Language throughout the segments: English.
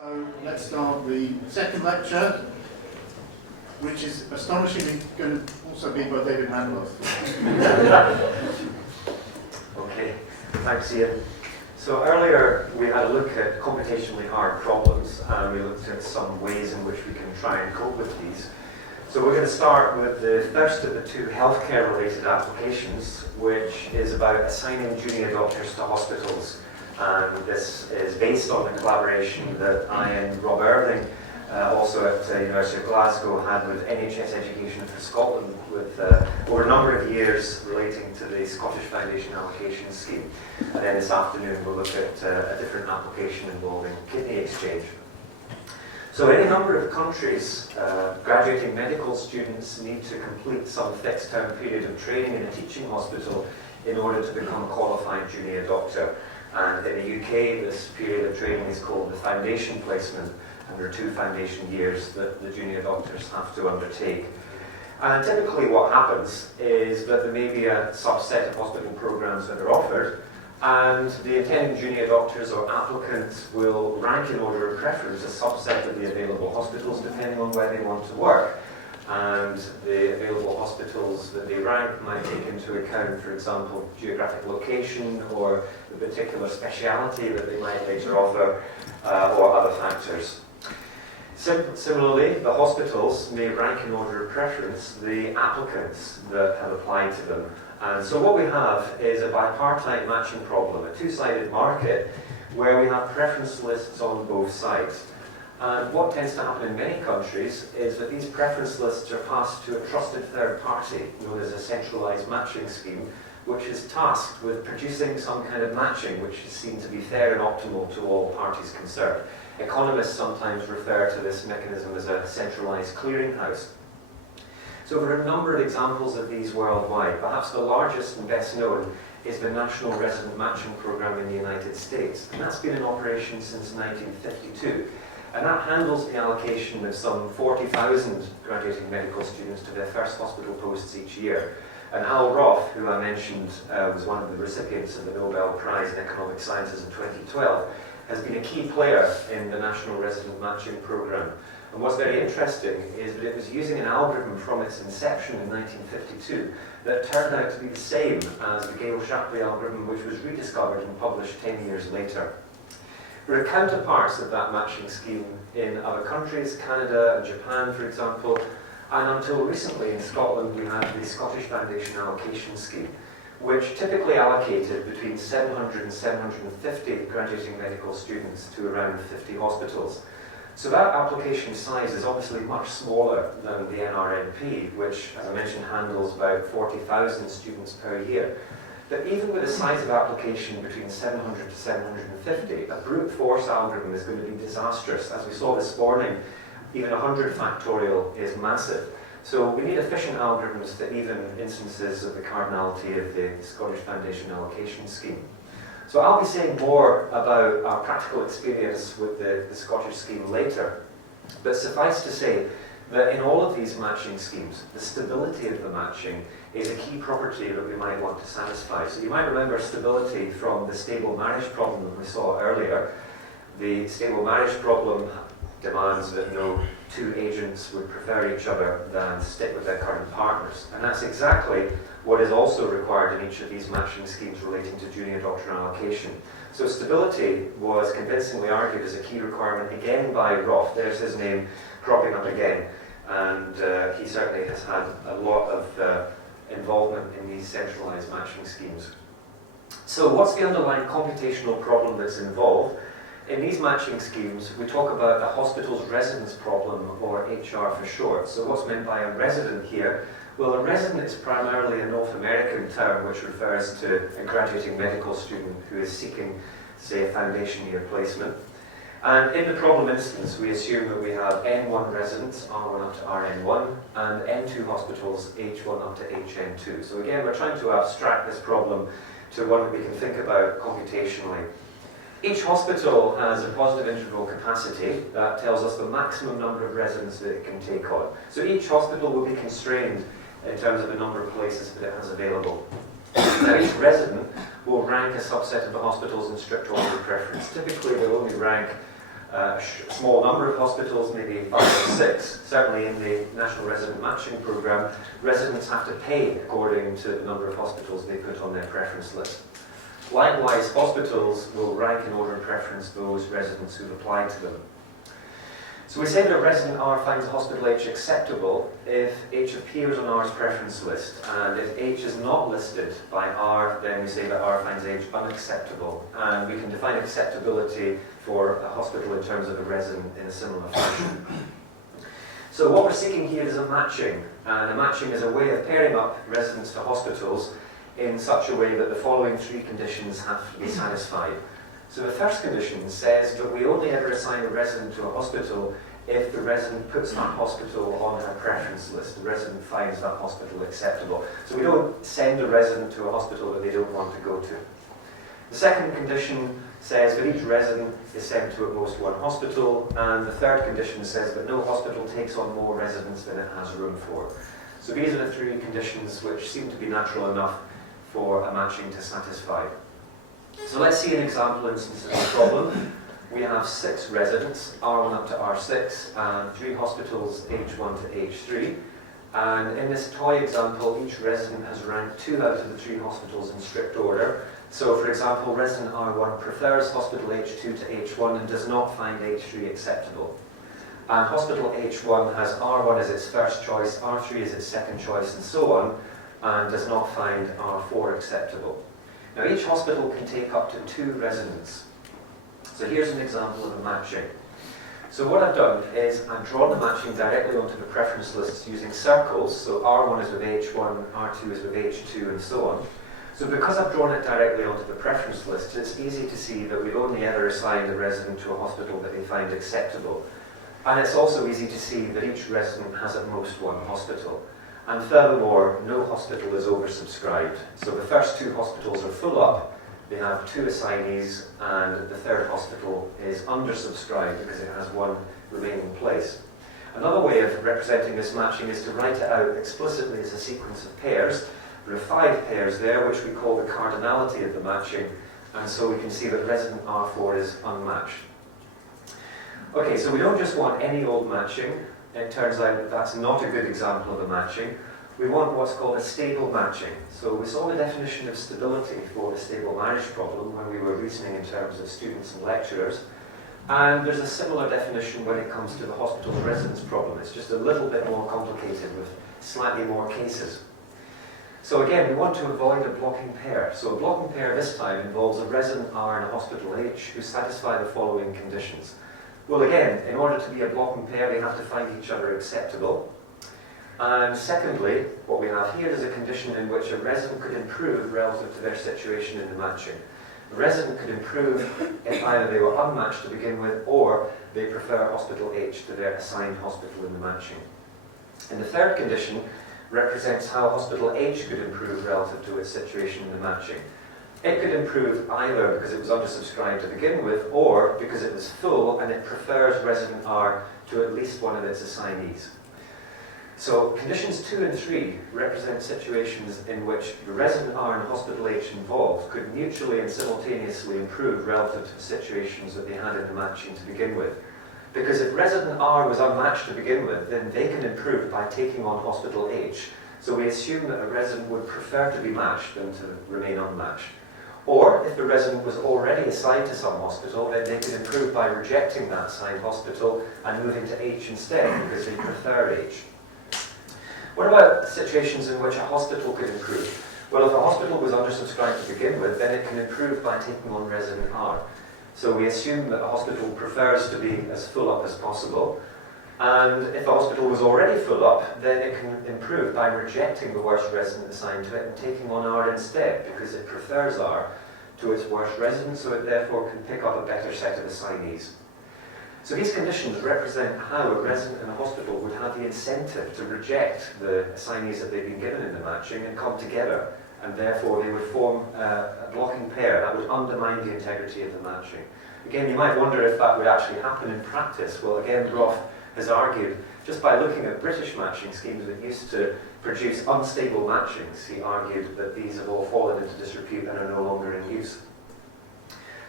So let's start the second lecture, which is astonishingly going to also be by David Manlove. Okay, thanks Ian. So earlier we had a look at computationally hard problems and we looked at some ways in which we can try and cope with these. So we're going to start with the first of the two healthcare related applications, which is about assigning junior doctors to hospitals. And this is based on the collaboration that I and Rob Irving, also at the University of Glasgow, had with NHS Education for Scotland with over a number of years relating to the Scottish Foundation Allocation scheme. And then this afternoon we'll look at a different application involving kidney exchange. So in a number of countries, graduating medical students need to complete some fixed term period of training in a teaching hospital in order to become a qualified junior doctor. And in the UK, this period of training is called the foundation placement, and there are 2 foundation years that the junior doctors have to undertake. And typically what happens is that there may be a subset of hospital programs that are offered, and the intending junior doctors or applicants will rank in order of preference a subset of the available hospitals depending on where they want to work. And the available hospitals that they rank might take into account, for example, geographic location or the particular speciality that they might later offer, or other factors. Similarly, the hospitals may rank in order of preference the applicants that have applied to them. And so what we have is a bipartite matching problem, a two-sided market where we have preference lists on both sides. And what tends to happen in many countries is that these preference lists are passed to a trusted third party, known as a centralised matching scheme, which is tasked with producing some kind of matching which is seen to be fair and optimal to all parties concerned. Economists sometimes refer to this mechanism as a centralised clearinghouse. So there are a number of examples of these worldwide. Perhaps the largest and best known is the National Resident Matching Programme in the United States, and that's been in operation since 1952. And that handles the allocation of some 40,000 graduating medical students to their first hospital posts each year. And Al Roth, who I mentioned was one of the recipients of the Nobel Prize in Economic Sciences in 2012, has been a key player in the National Resident Matching Programme. And what's very interesting is that it was using an algorithm from its inception in 1952 that turned out to be the same as the Gale-Shapley algorithm, which was rediscovered and published 10 years later. There are counterparts of that matching scheme in other countries, Canada and Japan, for example, and until recently in Scotland we had the Scottish Foundation Allocation scheme, which typically allocated between 700 and 750 graduating medical students to around 50 hospitals. So that application size is obviously much smaller than the NRMP, which, as I mentioned, handles about 40,000 students per year. But even with a size of application between 700 to 750, a brute force algorithm is going to be disastrous. As we saw this morning, even 100 factorial is massive. So we need efficient algorithms to even instances of the cardinality of the Scottish Foundation Allocation scheme. So I'll be saying more about our practical experience with the Scottish scheme later, but suffice to say that in all of these matching schemes, the stability of the matching is a key property that we might want to satisfy. So you might remember stability from the stable marriage problem that we saw earlier. The stable marriage problem demands that no 2 agents would prefer each other than stick with their current partners. And that's exactly what is also required in each of these matching schemes relating to junior doctor allocation. So stability was convincingly argued as a key requirement again by Roth. There's his name cropping up again. And he certainly has had a lot of involvement in these centralised matching schemes. So what's the underlying computational problem that's involved? In these matching schemes, we talk about the hospital's residence problem, or HR for short. So what's meant by a resident here? Well, a resident is primarily a North American term which refers to a graduating medical student who is seeking, say, a foundation year placement. And in the problem instance, we assume that we have N1 residents, R1 up to RN1, and N2 hospitals, H1 up to HN2. So again, we're trying to abstract this problem to one that we can think about computationally. Each hospital has a positive interval capacity that tells us the maximum number of residents that it can take on. So each hospital will be constrained in terms of the number of places that it has available. Now each resident will rank a subset of the hospitals in strict order of preference. Typically they'll only rank a small number of hospitals, maybe 5 or 6. Certainly in the National Resident Matching Programme, residents have to pay according to the number of hospitals they put on their preference list. Likewise, hospitals will rank in order of preference those residents who've applied to them. So we say that a resident R finds hospital H acceptable if H appears on R's preference list, and if H is not listed by R, then we say that R finds H unacceptable. And we can define acceptability for a hospital in terms of a resident in a similar fashion. So what we're seeking here is a matching, and a matching is a way of pairing up residents to hospitals in such a way that the following 3 conditions have to be satisfied. So the first condition says that we only ever assign a resident to a hospital if the resident puts that hospital on her preference list. The resident finds that hospital acceptable. So we don't send a resident to a hospital that they don't want to go to. The second condition says that each resident is sent to at most 1 hospital, and the third condition says that no hospital takes on more residents than it has room for. So these are the 3 conditions which seem to be natural enough for a matching to satisfy. So let's see an example instance of the problem. We have 6 residents, R1 up to R6, and 3 hospitals, H1 to H3. And in this toy example, each resident has ranked 2 out of the 3 hospitals in strict order. So for example, resident R1 prefers hospital H2 to H1 and does not find H3 acceptable. And hospital H1 has R1 as its first choice, R3 as its second choice, and so on, and does not find R4 acceptable. Now each hospital can take up to 2 residents. So here's an example of a matching. So what I've done is I've drawn the matching directly onto the preference lists using circles. So R1 is with H1, R2 is with H2, and so on. So because I've drawn it directly onto the preference list, it's easy to see that we've only ever assigned a resident to a hospital that they find acceptable. And it's also easy to see that each resident has at most 1 hospital. And furthermore, no hospital is oversubscribed. So the first 2 hospitals are full up, they have 2 assignees, and the third hospital is undersubscribed because it has 1 remaining place. Another way of representing this matching is to write it out explicitly as a sequence of pairs. There are 5 pairs there, which we call the cardinality of the matching, and so we can see that resident R4 is unmatched. Okay, so we don't just want any old matching. It turns out that that's not a good example of a matching. We want what's called a stable matching. So we saw the definition of stability for the stable marriage problem when we were reasoning in terms of students and lecturers. And there's a similar definition when it comes to the hospital residence problem. It's just a little bit more complicated with slightly more cases. So again, we want to avoid a blocking pair. So a blocking pair this time involves a resident R and a hospital H who satisfy the following conditions. Well, again, in order to be a blocking pair, they have to find each other acceptable. And secondly, what we have here is a condition in which a resident could improve relative to their situation in the matching. A resident could improve if either they were unmatched to begin with, or they prefer hospital H to their assigned hospital in the matching. And the third condition represents how hospital H could improve relative to its situation in the matching. It could improve either because it was undersubscribed to begin with, or because it was full and it prefers resident R to at least one of its assignees. So conditions 2 and 3 represent situations in which the resident R and hospital H involved could mutually and simultaneously improve relative to the situations that they had in the matching to begin with. Because if resident R was unmatched to begin with, then they can improve by taking on hospital H. So we assume that a resident would prefer to be matched than to remain unmatched. Or, if the resident was already assigned to some hospital, then they could improve by rejecting that assigned hospital and moving to H instead, because they prefer H. What about situations in which a hospital could improve? Well, if a hospital was undersubscribed to begin with, then it can improve by taking on resident R. So we assume that a hospital prefers to be as full up as possible. And if a hospital was already full up, then it can improve by rejecting the worst resident assigned to it and taking on R instead, because it prefers R to its worst resident, so it therefore can pick up a better set of assignees. So these conditions represent how a resident in a hospital would have the incentive to reject the assignees that they've been given in the matching and come together, and therefore they would form a blocking pair that would undermine the integrity of the matching. Again, you might wonder if that would actually happen in practice. Well, again, Roth has argued, just by looking at British matching schemes that used to produce unstable matchings, he argued that these have all fallen into disrepute and are no longer in use.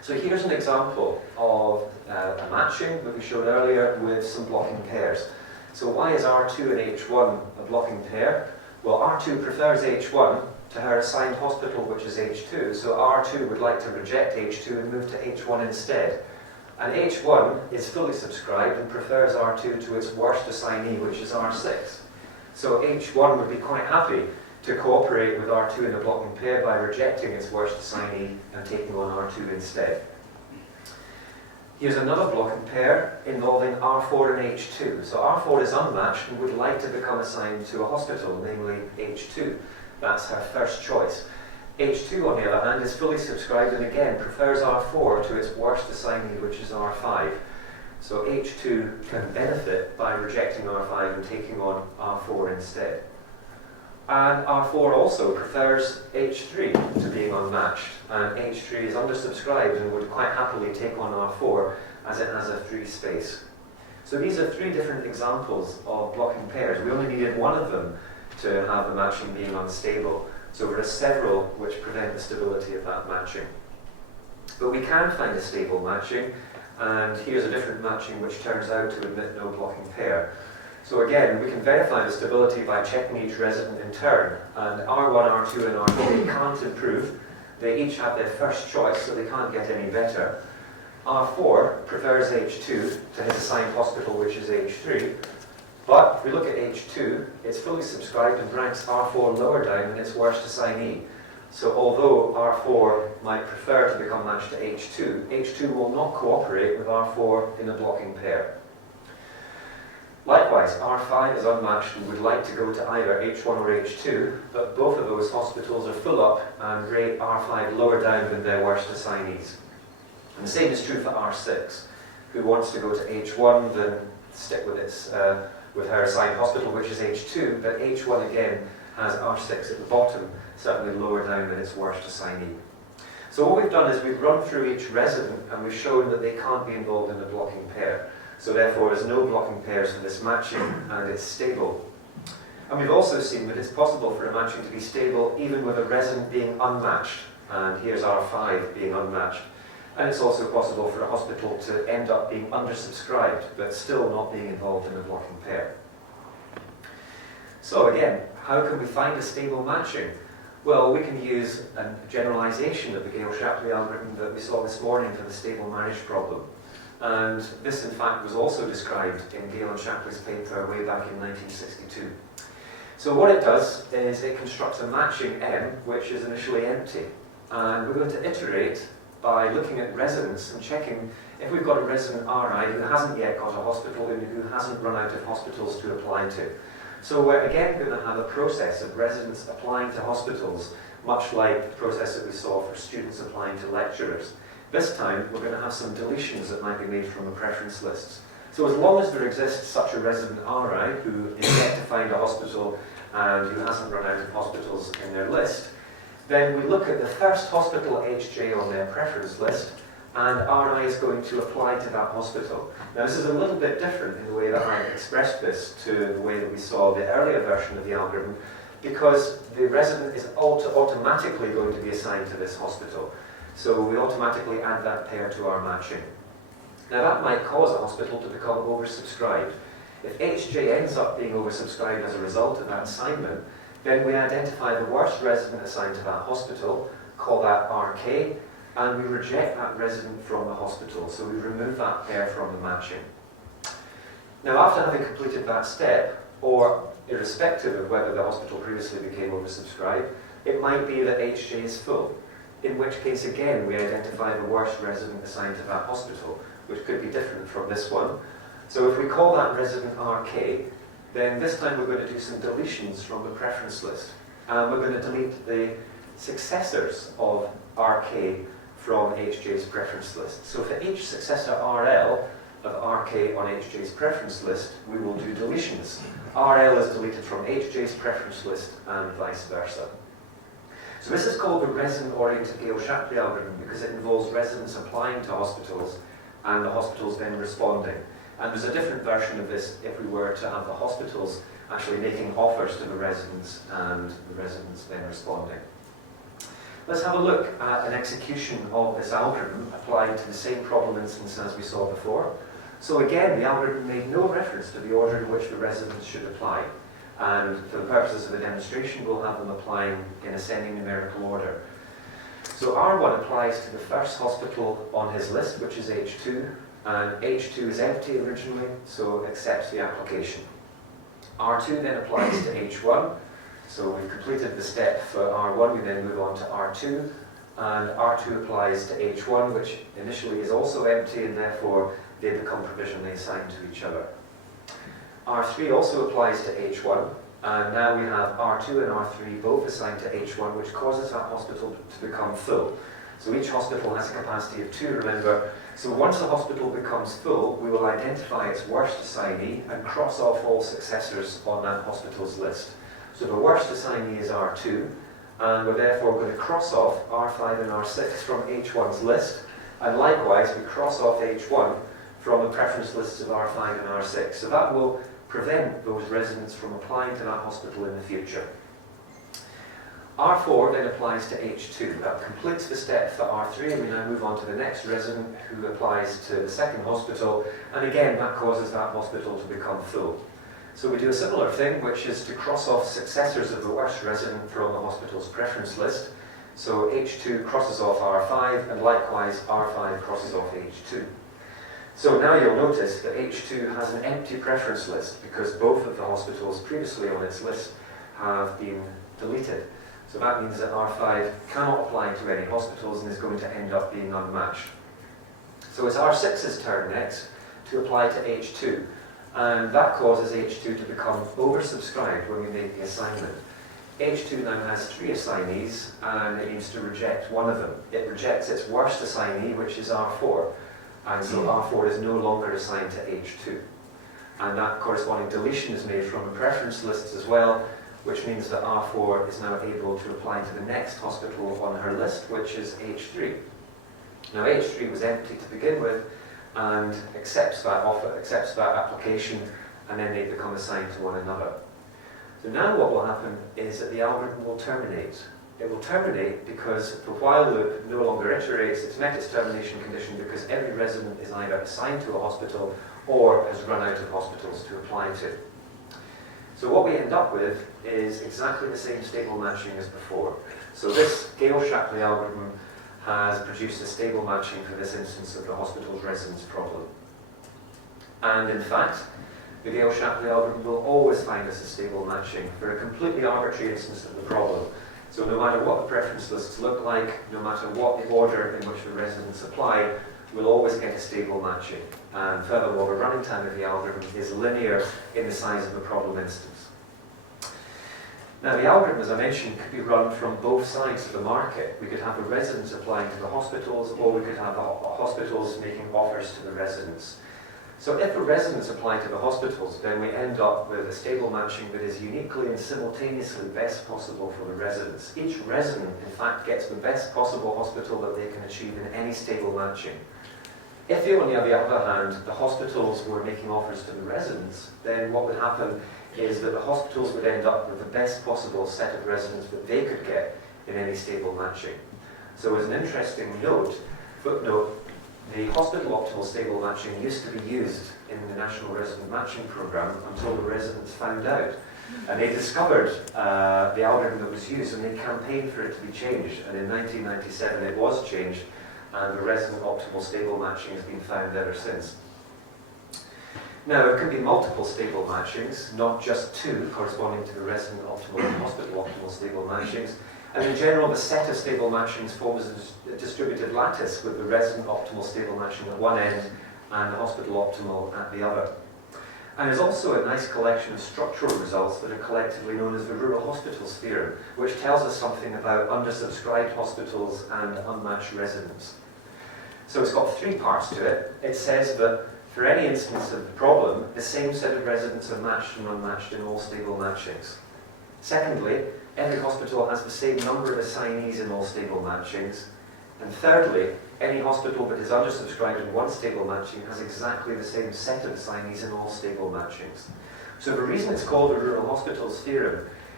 So here's an example of a matching that we showed earlier with some blocking pairs. So why is R2 and H1 a blocking pair? Well, R2 prefers H1 to her assigned hospital, which is H2. So R2 would like to reject H2 and move to H1 instead. And H1 is fully subscribed and prefers R2 to its worst assignee, which is R6. So H1 would be quite happy to cooperate with R2 in a blocking pair by rejecting its worst assignee and taking on R2 instead. Here's another blocking pair involving R4 and H2. So R4 is unmatched and would like to become assigned to a hospital, namely H2. That's her first choice. H2, on the other hand, is fully subscribed and again prefers R4 to its worst assignee, which is R5. So H2 can benefit by rejecting R5 and taking on R4 instead. And R4 also prefers H3 to being unmatched, and H3 is undersubscribed and would quite happily take on R4 as it has a free space. So these are three different examples of blocking pairs. We only needed one of them to have the matching being unstable. So there are several which prevent the stability of that matching. But we can find a stable matching, and here's a different matching which turns out to admit no blocking pair. So again, we can verify the stability by checking each resident in turn, and R1, R2 and R3 can't improve. They each have their first choice, so they can't get any better. R4 prefers H2 to his assigned hospital, which is H3. But if we look at H2, it's fully subscribed and ranks R4 lower down than its worst assignee. So although R4 might prefer to become matched to H2, H2 will not cooperate with R4 in a blocking pair. Likewise, R5 is unmatched and would like to go to either H1 or H2, but both of those hospitals are full up and rate R5 lower down than their worst assignees. And the same is true for R6, who wants to go to H1, then stick with with her assigned hospital, which is H2, but H1 again has R6 at the bottom, certainly lower down than its worst assignee. So what we've done is we've run through each resident and we've shown that they can't be involved in a blocking pair. So therefore there's no blocking pairs for this matching and it's stable. And we've also seen that it's possible for a matching to be stable even with a resident being unmatched. And here's R5 being unmatched. And it's also possible for a hospital to end up being undersubscribed, but still not being involved in a blocking pair. So again, how can we find a stable matching? Well, we can use a generalization of the Gale-Shapley algorithm that we saw this morning for the stable marriage problem. And this, in fact, was also described in Gale and Shapley's paper way back in 1962. So what it does is it constructs a matching M, which is initially empty. And we're going to iterate by looking at residents and checking if we've got a resident Ri who hasn't yet got a hospital and who hasn't run out of hospitals to apply to. So we're again going to have a process of residents applying to hospitals, much like the process that we saw for students applying to lecturers. This time we're going to have some deletions that might be made from the preference lists. So as long as there exists such a resident Ri who is yet to find a hospital and who hasn't run out of hospitals in their list, then we look at the first hospital HJ on their preference list, and Ri is going to apply to that hospital. Now this is a little bit different in the way that I expressed this to the way that we saw the earlier version of the algorithm, because the resident is automatically going to be assigned to this hospital. So we automatically add that pair to our matching. Now that might cause a hospital to become oversubscribed. If HJ ends up being oversubscribed as a result of that assignment, then we identify the worst resident assigned to that hospital, call that RK, and we reject that resident from the hospital. So we remove that pair from the matching. Now after having completed that step, or irrespective of whether the hospital previously became oversubscribed, it might be that HJ is full, in which case again we identify the worst resident assigned to that hospital, which could be different from this one. So if we call that resident RK, then this time we're going to do some deletions from the preference list. And we're going to delete the successors of RK from HJ's preference list. So for each successor RL of RK on HJ's preference list, we will do deletions. RL is deleted from HJ's preference list and vice versa. So this is called the resident-oriented Gale-Shapley algorithm because it involves residents applying to hospitals and the hospitals then responding. And there's a different version of this if we were to have the hospitals actually making offers to the residents and the residents then responding. Let's have a look at an execution of this algorithm applied to the same problem instance as we saw before. So again, the algorithm made no reference to the order in which the residence should apply. And for the purposes of the demonstration, we'll have them applying in ascending numerical order. So R1 applies to the first hospital on his list, which is H2, and H2 is empty originally, so accepts the application. R2 then applies to H1, so we've completed the step for R1, we then move on to R2, and R2 applies to H1, which initially is also empty, and therefore they become provisionally assigned to each other. R3 also applies to H1, and now we have R2 and R3 both assigned to H1, which causes that hospital to become full. So each hospital has a capacity of 2, remember. So once a hospital becomes full, we will identify its worst assignee and cross off all successors on that hospital's list. So the worst assignee is R2, and we're therefore going to cross off R5 and R6 from H1's list, and likewise we cross off H1 from the preference lists of R5 and R6. So that will prevent those residents from applying to that hospital in the future. R4 then applies to H2. That completes the step for R3, and we now move on to the next resident who applies to the second hospital, and again that causes that hospital to become full. So we do a similar thing, which is to cross off successors of the worst resident from the hospital's preference list. So H2 crosses off R5, and likewise R5 crosses off H2. So now you'll notice that H2 has an empty preference list because both of the hospitals previously on its list have been deleted. So that means that R5 cannot apply to any hospitals and is going to end up being unmatched. So it's R6's turn next to apply to H2, and that causes H2 to become oversubscribed when we make the assignment. H2 now has 3 assignees, and it needs to reject one of them. It rejects its worst assignee, which is R4, and so R4 is no longer assigned to H2. And that corresponding deletion is made from the preference lists as well, which means that R4 is now able to apply to the next hospital on her list, which is H3. Now H3 was empty to begin with, and accepts that offer, accepts that application, and then they become assigned to one another. So now what will happen is that the algorithm will terminate. It will terminate because the while loop no longer iterates, it's met its termination condition because every resident is either assigned to a hospital or has run out of hospitals to apply to. So what we end up with is exactly the same stable matching as before. So this Gale-Shapley algorithm has produced a stable matching for this instance of the hospital's residence problem. And in fact, the Gale-Shapley algorithm will always find us a stable matching for a completely arbitrary instance of the problem. So no matter what the preference lists look like, no matter what the order in which the residents apply, we'll always get a stable matching. And furthermore, the running time of the algorithm is linear in the size of the problem instance. Now the algorithm, as I mentioned, could be run from both sides of the market. We could have the residents applying to the hospitals, or we could have the hospitals making offers to the residents. So if the residents apply to the hospitals, then we end up with a stable matching that is uniquely and simultaneously best possible for the residents. Each resident, in fact, gets the best possible hospital that they can achieve in any stable matching. If, on the other hand, the hospitals were making offers to the residents, then what would happen is that the hospitals would end up with the best possible set of residents that they could get in any stable matching. So as an interesting footnote, the hospital optimal stable matching used to be used in the National Resident Matching Programme until the residents found out. And they discovered the algorithm that was used, and they campaigned for it to be changed. And in 1997 it was changed, and the resident optimal stable matching has been found ever since. Now, there could be multiple stable matchings, not just 2 corresponding to the resident optimal and hospital optimal stable matchings. And in general, the set of stable matchings forms a distributed lattice with the resident optimal stable matching at one end and the hospital optimal at the other. And there's also a nice collection of structural results that are collectively known as the rural hospitals theorem, which tells us something about undersubscribed hospitals and unmatched residents. So it's got 3 parts to it. It says that for any instance of the problem, the same set of residents are matched and unmatched in all stable matchings. Secondly, every hospital has the same number of assignees in all stable matchings. And thirdly, any hospital that is undersubscribed in one stable matching has exactly the same set of assignees in all stable matchings. So the reason it's called the rural hospitals theorem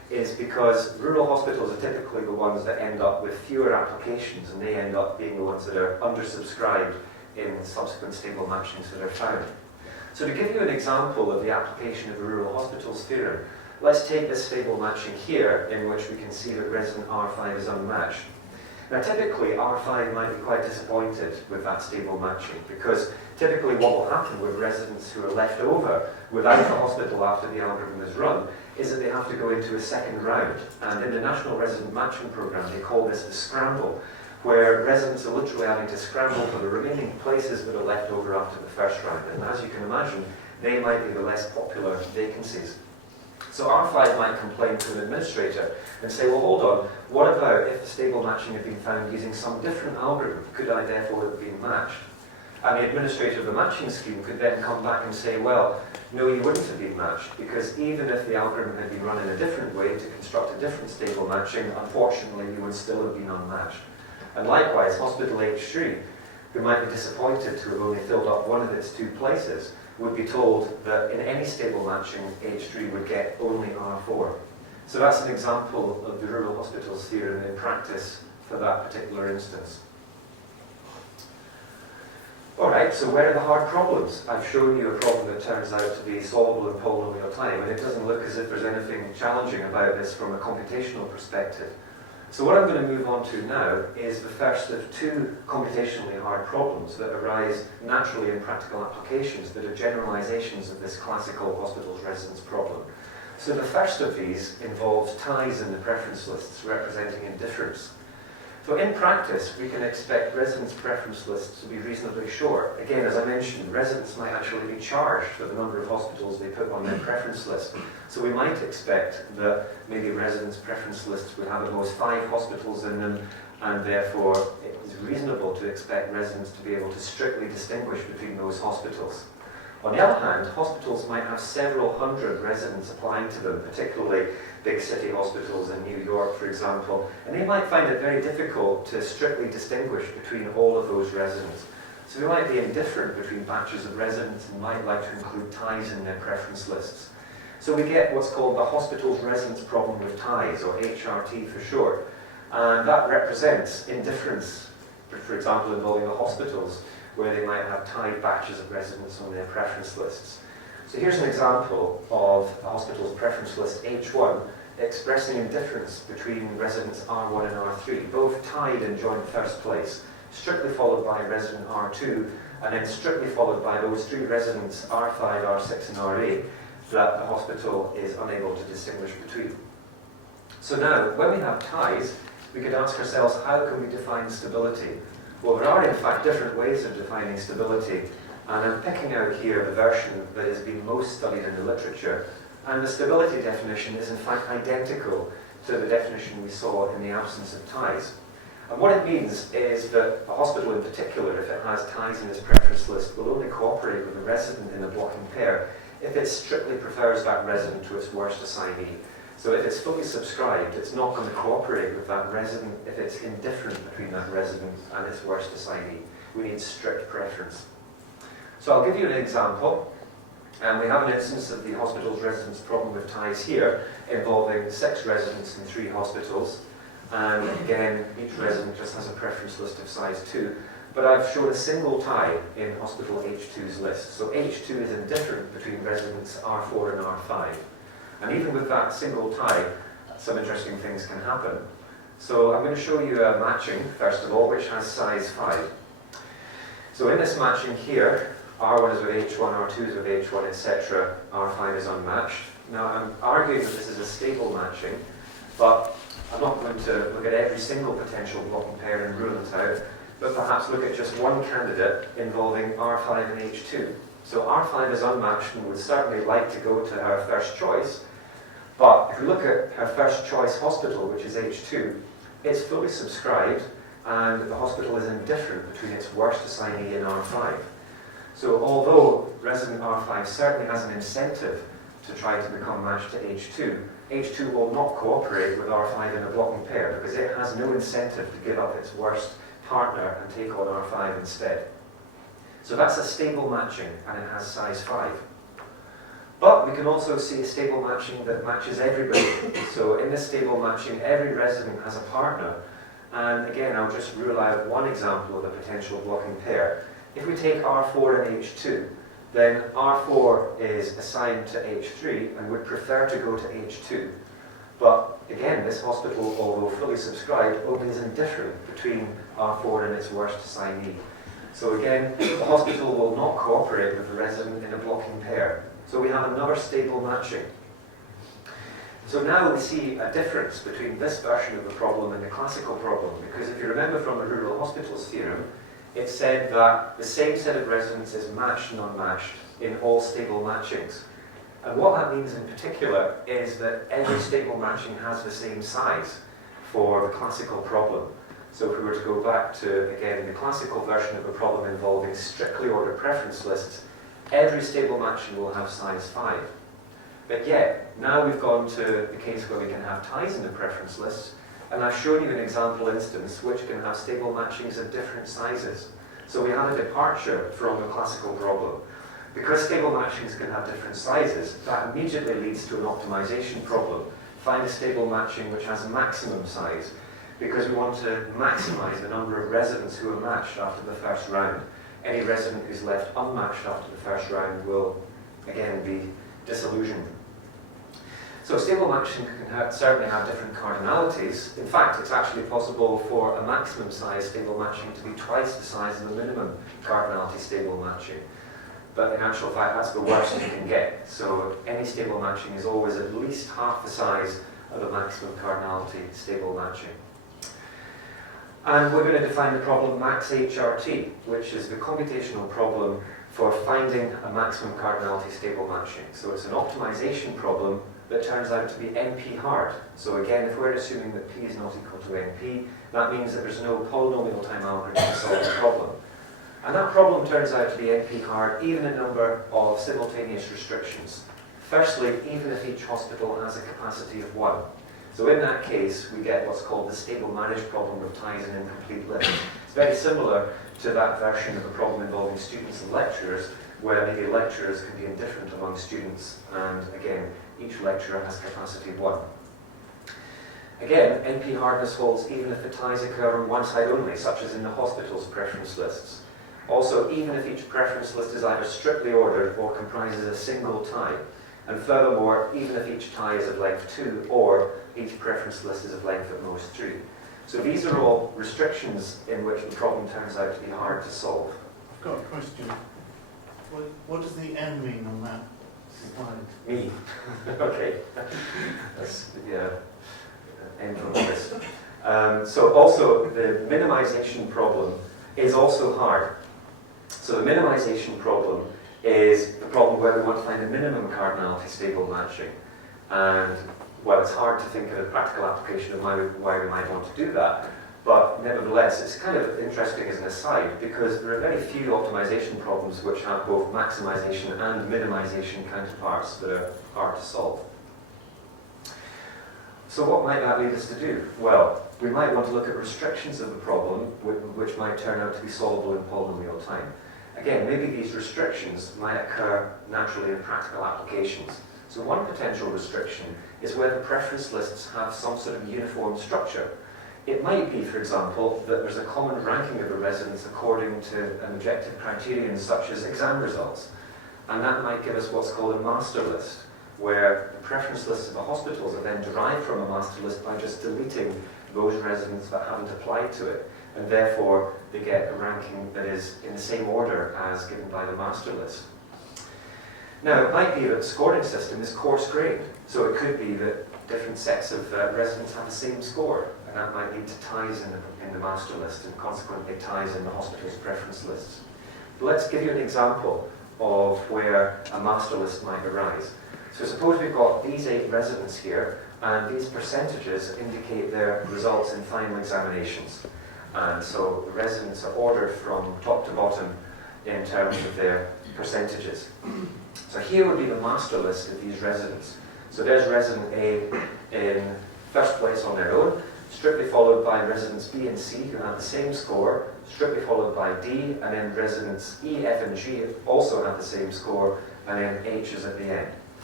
is because rural hospitals are typically the ones that end up with fewer applications, and they end up being the ones that are undersubscribed in subsequent stable matchings that are found. So to give you an example of the application of a rural hospitals theorem, let's take this stable matching here, in which we can see that resident R5 is unmatched. Now typically R5 might be quite disappointed with that stable matching, because typically what will happen with residents who are left over without a hospital after the algorithm is run is that they have to go into a second round. And in the National Resident Matching Programme they call this the scramble, where residents are literally having to scramble for the remaining places that are left over after the first round. And as you can imagine, they might be the less popular vacancies. So R5 might complain to an administrator and say, well, hold on, what about if the stable matching had been found using some different algorithm? Could I therefore have been matched? And the administrator of the matching scheme could then come back and say, well, no, you wouldn't have been matched, because even if the algorithm had been run in a different way to construct a different stable matching, unfortunately, you would still have been unmatched. And likewise, Hospital H3, who might be disappointed to have only filled up one of its 2 places, would be told that in any stable matching, H3 would get only R4. So that's an example of the rural hospitals theorem in practice for that particular instance. Alright, so where are the hard problems? I've shown you a problem that turns out to be solvable in polynomial time, and it doesn't look as if there's anything challenging about this from a computational perspective. So what I'm going to move on to now is the first of 2 computationally hard problems that arise naturally in practical applications that are generalizations of this classical hospitals residence problem. So the first of these involves ties in the preference lists representing indifference. So in practice, we can expect residence preference lists to be reasonably short. Again, as I mentioned, residents might actually be charged for the number of hospitals they put on their preference list. So we might expect that maybe residence preference lists would have at most 5 hospitals in them, and therefore it is reasonable to expect residents to be able to strictly distinguish between those hospitals. On the other hand, hospitals might have several hundred residents applying to them, particularly big city hospitals in New York, for example, and they might find it very difficult to strictly distinguish between all of those residents. So they might be indifferent between batches of residents and might like to include ties in their preference lists. So we get what's called the hospital's residence problem with ties, or HRT for short, and that represents indifference, for example, involving the hospitals, where they might have tied batches of residents on their preference lists. So here's an example of a hospital's preference list H1 expressing indifference between residents R1 and R3, both tied in joint first place, strictly followed by resident R2, and then strictly followed by those 3 residents R5, R6, and R8 that the hospital is unable to distinguish between. So now, when we have ties, we could ask ourselves, how can we define stability? Well, there are in fact different ways of defining stability, and I'm picking out here the version that has been most studied in the literature, and the stability definition is in fact identical to the definition we saw in the absence of ties. And what it means is that a hospital in particular, if it has ties in its preference list, will only cooperate with a resident in a blocking pair if it strictly prefers that resident to its worst assignee. So if it's fully subscribed, it's not going to cooperate with that resident if it's indifferent between that resident and its worst assignee. We need strict preference. So I'll give you an example. We have an instance of the hospital's residence problem with ties here, involving 6 residents in 3 hospitals. And again, each resident just has a preference list of size 2. But I've shown a single tie in hospital H2's list. So H2 is indifferent between residents R4 and R5. And even with that single tie, some interesting things can happen. So I'm going to show you a matching, first of all, which has size 5. So in this matching here, R1 is with H1, R2 is with H1, etc. R5 is unmatched. Now I'm arguing that this is a stable matching, but I'm not going to look at every single potential blocking pair and rule it out, but perhaps look at just one candidate involving R5 and H2. So R5 is unmatched and would certainly like to go to her first choice, but if we look at her first choice hospital, which is H2, it's fully subscribed and the hospital is indifferent between its worst assignee and R5. So although resident R5 certainly has an incentive to try to become matched to H2, H2 will not cooperate with R5 in a blocking pair because it has no incentive to give up its worst partner and take on R5 instead. So that's a stable matching and it has size 5. But we can also see a stable matching that matches everybody. So in this stable matching, every resident has a partner. And again, I'll just rule out one example of a potential blocking pair. If we take R4 and H2, then R4 is assigned to H3 and would prefer to go to H2. But again, this hospital, although fully subscribed, is indifferent between R4 and its worst assignee. So again, the hospital will not cooperate with the resident in a blocking pair. So we have another stable matching. So now we see a difference between this version of the problem and the classical problem, because if you remember from the rural hospitals theorem, it said that the same set of residents is matched and unmatched in all stable matchings. And what that means in particular is that every stable matching has the same size for the classical problem. So if we were to go back to, again, the classical version of the problem involving strictly ordered preference lists, every stable matching will have size 5. But yet, now we've gone to the case where we can have ties in the preference lists, and I've shown you an example instance which can have stable matchings of different sizes. So we have a departure from the classical problem. Because stable matchings can have different sizes, that immediately leads to an optimization problem. Find a stable matching which has a maximum size, because we want to maximize the number of residents who are matched after the first round. Any resident who's left unmatched after the first round will, again, be disillusioned. So stable matching can certainly have different cardinalities. In fact, it's actually possible for a maximum size stable matching to be twice the size of the minimum cardinality stable matching. But in actual fact, that's the worst you can get. So any stable matching is always at least half the size of a maximum cardinality stable matching. And we're going to define the problem max HRT, which is the computational problem for finding a maximum cardinality stable matching. So it's an optimization problem that turns out to be NP hard. So again, if we're assuming that P is not equal to NP, that means that there's no polynomial time algorithm to solve the problem. And that problem turns out to be NP hard even in a number of simultaneous restrictions. Firstly, even if each hospital has a capacity of 1. So in that case, we get what's called the stable managed problem of ties and incomplete lists. It's very similar to that version of the problem involving students and lecturers, where maybe lecturers can be indifferent among students, and again, each lecturer has capacity 1. Again, NP hardness holds even if the ties occur on one side only, such as in the hospital's preference lists. Also, even if each preference list is either strictly ordered or comprises a single tie. And furthermore, even if each tie is of length 2 or each preference list is of length at most 3. So these are all restrictions in which the problem turns out to be hard to solve. I've got a question. What does the N mean on that slide? Me. Okay. That's the end of the list. So also the minimization problem is also hard. So the minimization problem is the problem where we want to find a minimum cardinality stable matching. And well, it's hard to think of a practical application of why we might want to do that. But nevertheless, it's kind of interesting as an aside, because there are very few optimization problems which have both maximization and minimization counterparts that are hard to solve. So what might that lead us to do? Well, we might want to look at restrictions of the problem, which might turn out to be solvable in polynomial time. Again, maybe these restrictions might occur naturally in practical applications. So one potential restriction is where the preference lists have some sort of uniform structure. It might be, for example, that there's a common ranking of the residents according to an objective criterion such as exam results. And that might give us what's called a master list, where the preference lists of the hospitals are then derived from a master list by just deleting those residents that haven't applied to it. And therefore, they get a ranking that is in the same order as given by the master list. Now, it might be that the scoring system is coarse-grained. So it could be that different sets of residents have the same score, and that might lead to ties in the master list, and consequently ties in the hospital's preference lists. But let's give you an example of where a master list might arise. So suppose we've got these 8 residents here, and these percentages indicate their results in final examinations. And so the residents are ordered from top to bottom in terms of their percentages. So here would be the master list of these residents. So there's resident A in first place on their own, strictly followed by residents B and C who have the same score, strictly followed by D, and then residents E, F, and G also have the same score, and then H is at the end.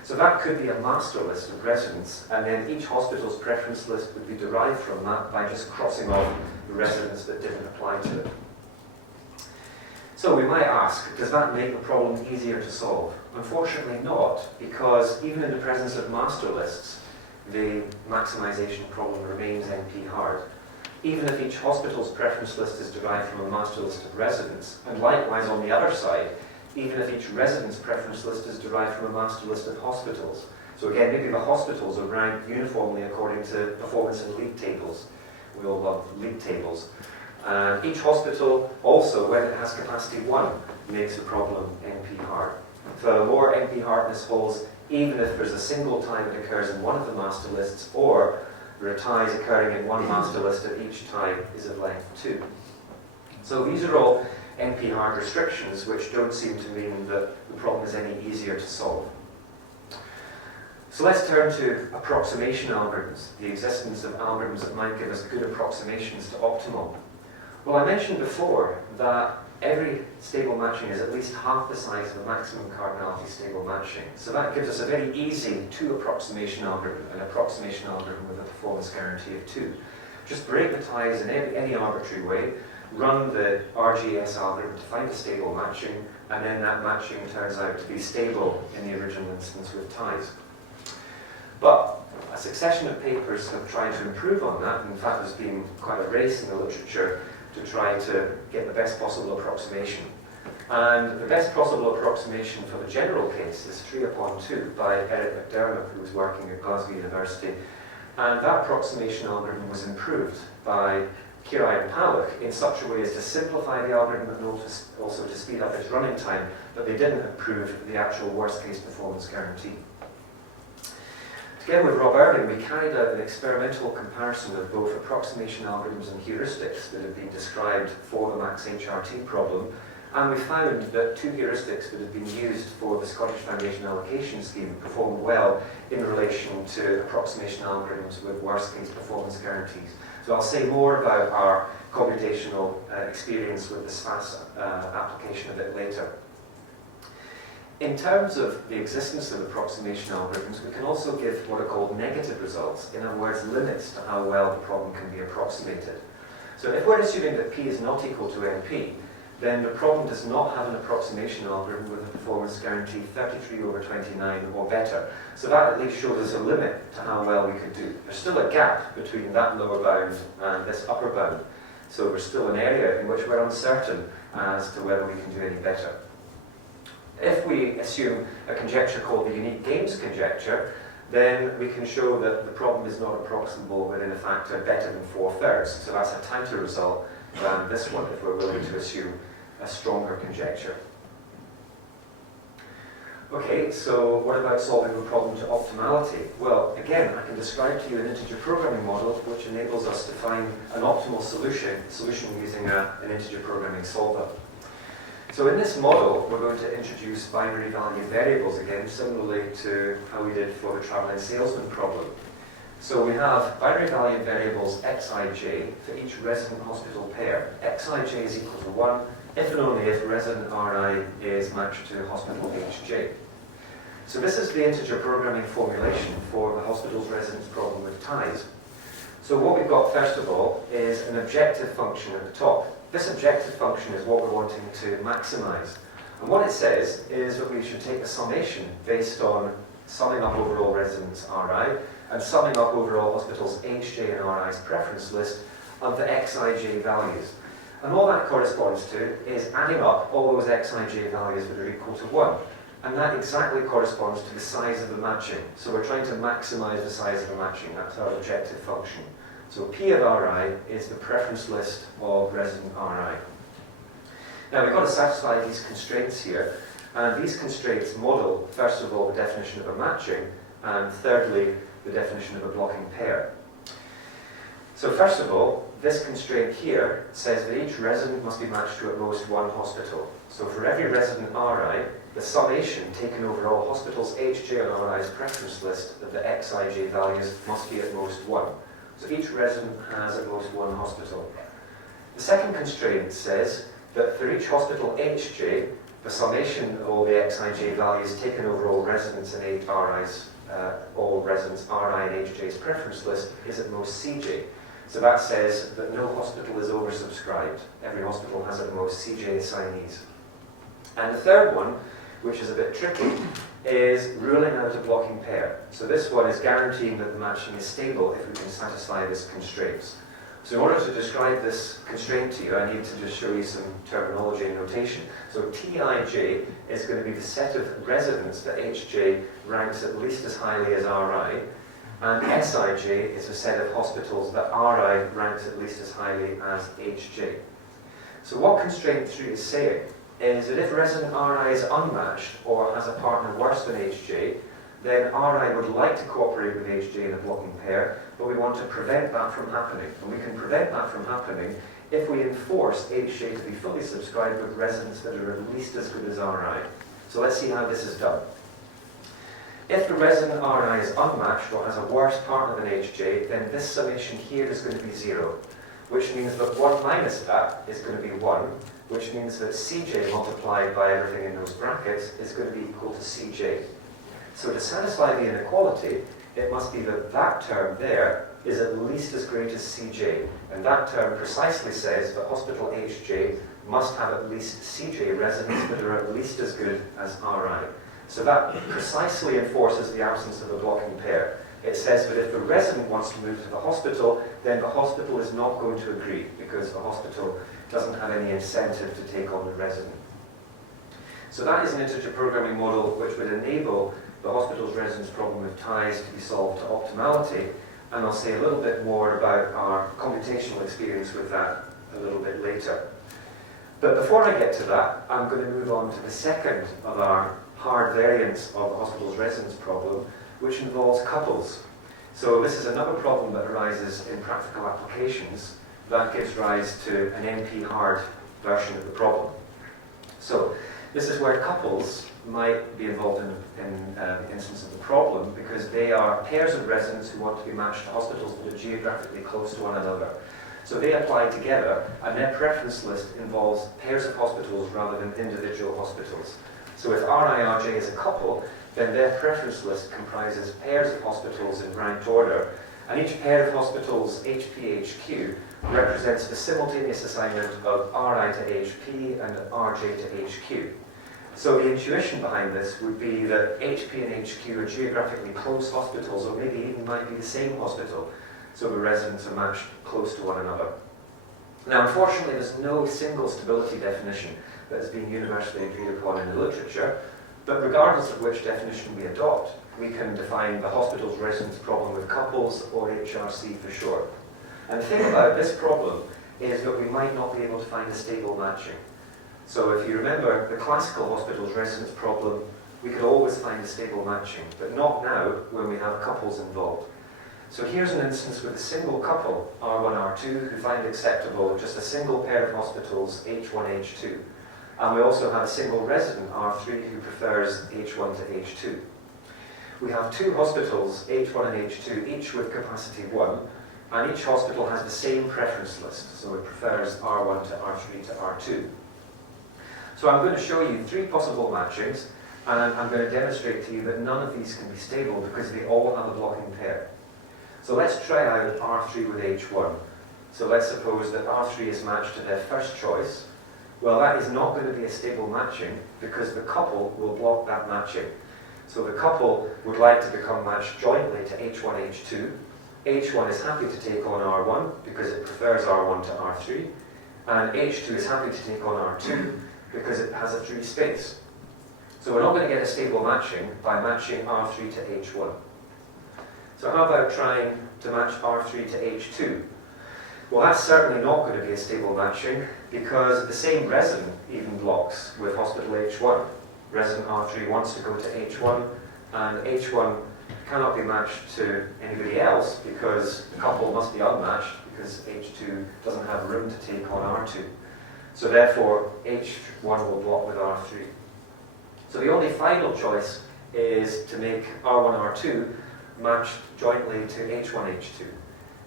So that could be a master list of residents, and then each hospital's preference list would be derived from that by just crossing off the residents that didn't apply to it. So we might ask, does that make the problem easier to solve? Unfortunately not, because even in the presence of master lists, the maximization problem remains NP hard. Even if each hospital's preference list is derived from a master list of residents, and likewise on the other side, even if each resident's preference list is derived from a master list of hospitals. So again, maybe the hospitals are ranked uniformly according to performance in league tables. We all love league tables. And each hospital also, when it has capacity 1, makes the problem NP hard. So the lower NP hardness holds even if there's a single time it occurs in one of the master lists, or there are ties occurring in one master list at each time is of length 2. So these are all NP hard restrictions, which don't seem to mean that the problem is any easier to solve. So let's turn to approximation algorithms, the existence of algorithms that might give us good approximations to optimal. Well, I mentioned before that every stable matching is at least half the size of a maximum cardinality stable matching. So that gives us a very easy 2 approximation algorithm, an approximation algorithm with a performance guarantee of 2. Just break the ties in any arbitrary way, run the RGS algorithm to find a stable matching, and then that matching turns out to be stable in the original instance with ties. But a succession of papers have tried to improve on that. In fact, there's been quite a race in the literature to try to get the best possible approximation. And the best possible approximation for the general case is 3/2 by Eric McDermott, who was working at Glasgow University. And that approximation algorithm was improved by Kirai and Palach in such a way as to simplify the algorithm and also to speed up its running time, but they didn't improve the actual worst case performance guarantee. Together with Rob Irving, we carried out an experimental comparison of both approximation algorithms and heuristics that had been described for the max HRT problem, and we found that 2 heuristics that had been used for the Scottish Foundation Allocation scheme performed well in relation to approximation algorithms with worst case performance guarantees. So I'll say more about our computational experience with the SFAS application a bit later. In terms of the existence of approximation algorithms, we can also give what are called negative results, in other words, limits to how well the problem can be approximated. So if we're assuming that P is not equal to NP, then the problem does not have an approximation algorithm with a performance guarantee 33/29 or better. So that at least shows us a limit to how well we could do. There's still a gap between that lower bound and this upper bound. So there's still an area in which we're uncertain as to whether we can do any better. If we assume a conjecture called the unique games conjecture, then we can show that the problem is not approximable within a factor better than 4/3. So that's a tighter result than this one if we're willing to assume a stronger conjecture. Okay, so what about solving the problem to optimality? Well, again, I can describe to you an integer programming model which enables us to find an optimal solution using an integer programming solver. So in this model, we're going to introduce binary value variables again, similarly to how we did for the traveling salesman problem. So we have binary value variables xij for each resident hospital pair. Xij is equal to 1 if and only if resident Ri is matched to hospital Hj. So this is the integer programming formulation for the hospital's residence problem with ties. So what we've got first of all is an objective function at the top. This objective function is what we're wanting to maximize. And what it says is that we should take a summation based on summing up overall residents Ri and summing up overall hospitals Hj and Ri's preference list of the xij values. And all that corresponds to is adding up all those xij values that are equal to 1. And that exactly corresponds to the size of the matching. So we're trying to maximize the size of the matching. That's our objective function. So P of Ri is the preference list of resident Ri. Now we've got to satisfy these constraints here. And these constraints model, first of all, the definition of a matching, and thirdly, the definition of a blocking pair. So first of all, this constraint here says that each resident must be matched to at most 1 hospital. So for every resident Ri, the summation taken over all hospitals Hj and Ri's preference list of the xij values must be at most 1. So each resident has at most 1 hospital. The second constraint says that for each hospital Hj, the summation of all the xij values taken over all residents in RI's, all residents RI and HJ's preference list is at most CJ. So that says that no hospital is oversubscribed. Every hospital has at most CJ assignees. And the third one, which is a bit tricky, is ruling out a blocking pair. So this one is guaranteeing that the matching is stable if we can satisfy this constraints. So in order to describe this constraint to you, I need to just show you some terminology and notation. So Tij is going to be the set of residents that Hj ranks at least as highly as Ri, and Sij is a set of hospitals that Ri ranks at least as highly as Hj. So what constraint 3 is saying is that if resident Ri is unmatched or has a partner worse than Hj, then Ri would like to cooperate with Hj in a blocking pair, but we want to prevent that from happening. And we can prevent that from happening if we enforce Hj to be fully subscribed with residents that are at least as good as Ri. So let's see how this is done. If the resident Ri is unmatched or has a worse partner than Hj, then this summation here is going to be 0, which means that 1 minus that is going to be 1, which means that Cj multiplied by everything in those brackets is going to be equal to Cj. So to satisfy the inequality, it must be that that term there is at least as great as Cj. And that term precisely says that hospital Hj must have at least Cj residents that are at least as good as Ri. So that precisely enforces the absence of a blocking pair. It says that if the resident wants to move to the hospital, then the hospital is not going to agree, because the hospital doesn't have any incentive to take on the resident. So that is an integer programming model which would enable the hospital's residence problem of ties to be solved to optimality, and I'll say a little bit more about our computational experience with that a little bit later. But before I get to that, I'm going to move on to the second of our hard variants of the hospital's residence problem, which involves couples. So this is another problem that arises in practical applications that gives rise to an NP-hard version of the problem. So this is where couples might be involved in the instance of the problem, because they are pairs of residents who want to be matched to hospitals that are geographically close to one another. So they apply together, and their preference list involves pairs of hospitals rather than individual hospitals. So if RI-RJ is a couple, then their preference list comprises pairs of hospitals in ranked order, and each pair of hospitals, HPHQ, represents the simultaneous assignment of Ri to HP and RJ to HQ. So the intuition behind this would be that HP and HQ are geographically close hospitals, or maybe even might be the same hospital, so the residents are matched close to one another. Now, unfortunately, there's no single stability definition that has been universally agreed upon in the literature, but regardless of which definition we adopt, we can define the hospital's residence problem with couples, or HRC for short. And the thing about this problem is that we might not be able to find a stable matching. So if you remember the classical hospital's residence problem, we could always find a stable matching, but not now when we have couples involved. So here's an instance with a single couple, R1, R2, who find acceptable just a single pair of hospitals, H1, H2. And we also have a single resident, R3, who prefers H1 to H2. We have two hospitals, H1 and H2, each with capacity 1, and each hospital has the same preference list, so it prefers R1 to R3 to R2. So I'm going to show you 3 possible matchings, and I'm going to demonstrate to you that none of these can be stable because they all have a blocking pair. So let's try out R3 with H1. So let's suppose that R3 is matched to their first choice. Well, that is not going to be a stable matching because the couple will block that matching. So the couple would like to become matched jointly to H1, H2. H1 is happy to take on R1 because it prefers R1 to R3. And H2 is happy to take on R2 because it has a free space. So we're not going to get a stable matching by matching R3 to H1. So how about trying to match R3 to H2? Well, that's certainly not going to be a stable matching because the same resident even blocks with hospital H1. Resident R3 wants to go to H1, and H1 cannot be matched to anybody else because the couple must be unmatched because H2 doesn't have room to take on R2. So therefore, H1 will block with R3. So the only final choice is to make R1, R2 matched jointly to H1, H2.